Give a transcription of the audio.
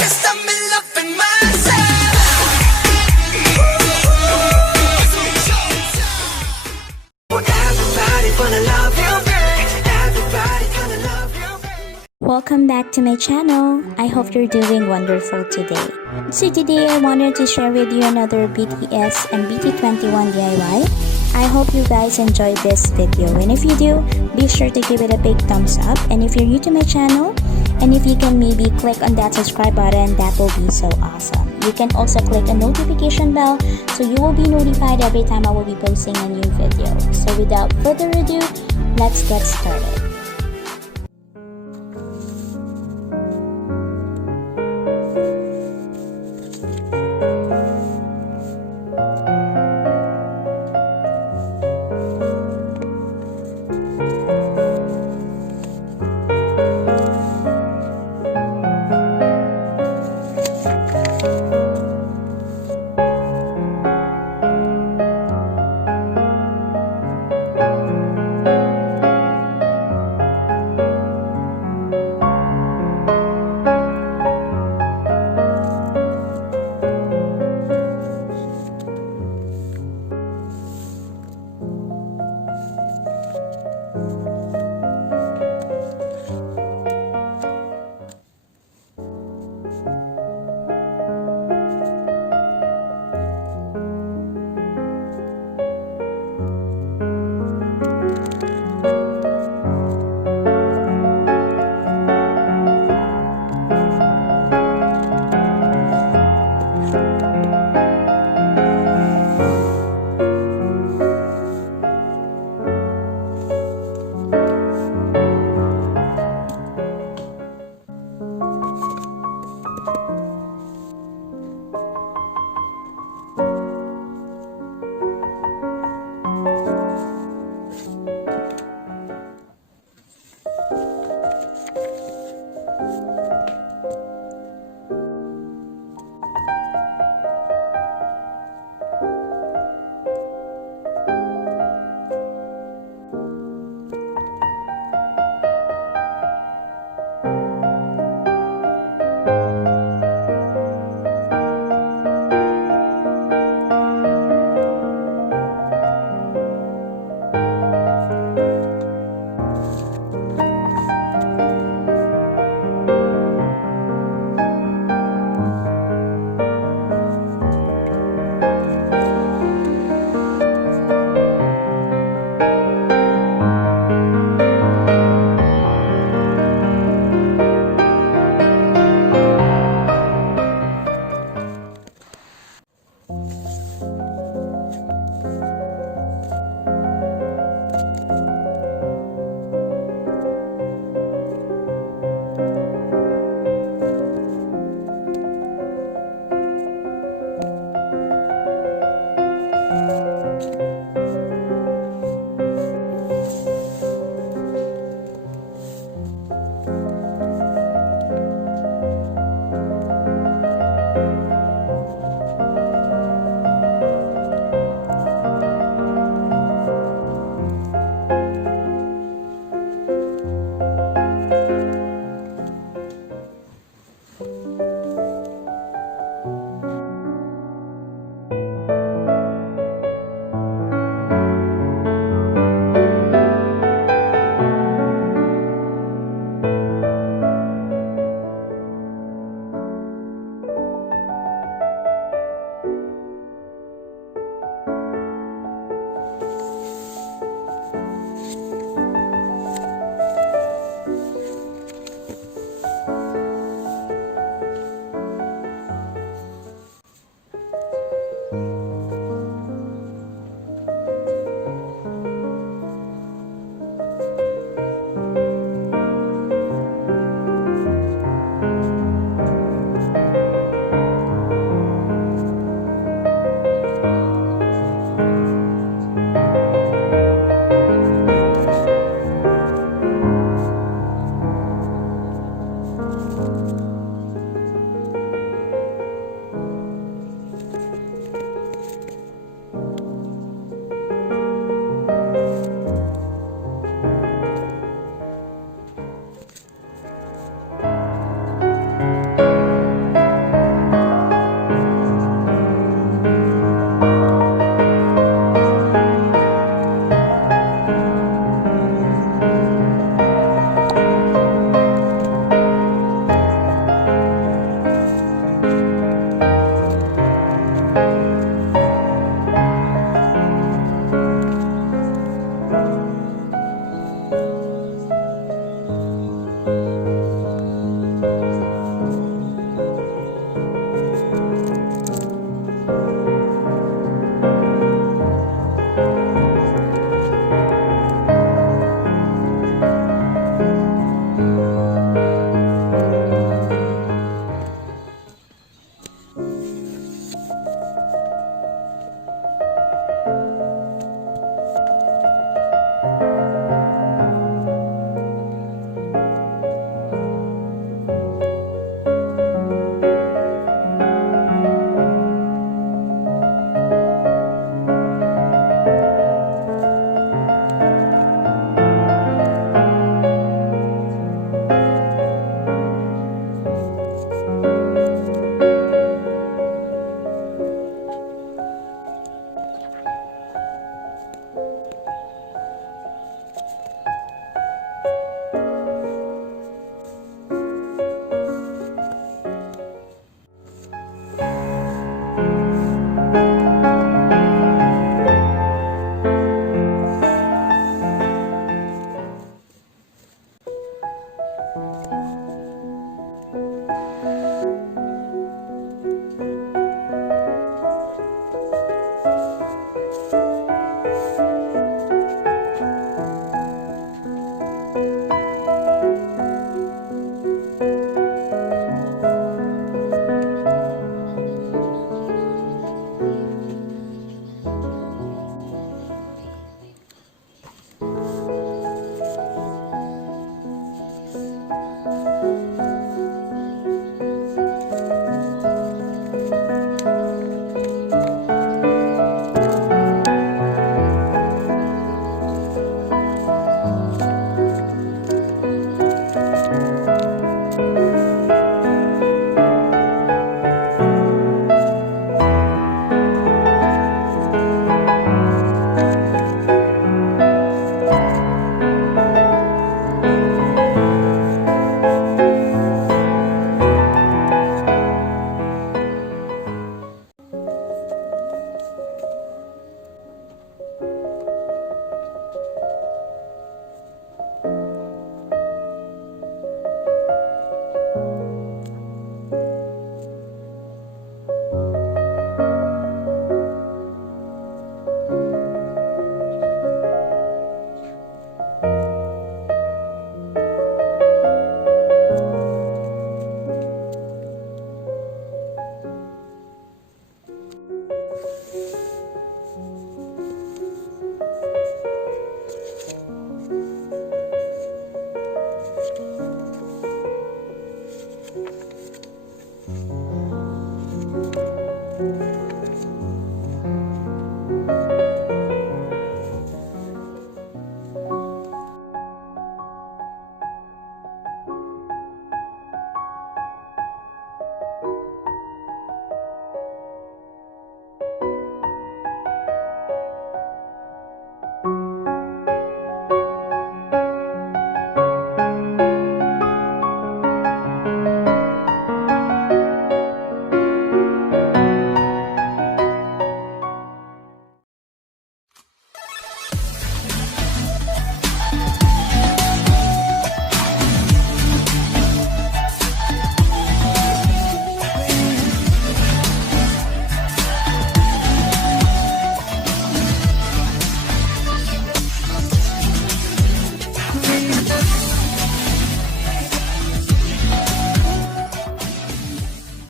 Just I'm in love with myself. Everybody gonna love you, babe. Everybody gonna love you, babe. Welcome back to my channel. I hope you're doing wonderful today. So today I wanted to share with you another BTS and BT21 DIY. I hope you guys enjoyed this video, and if you do, be sure to give it a big thumbs up. And if you're new to my channel, and if you can maybe click on that subscribe button, that will be so awesome. You can also click a notification bell so you will be notified every time I will be posting a new video. So without further ado, let's get started.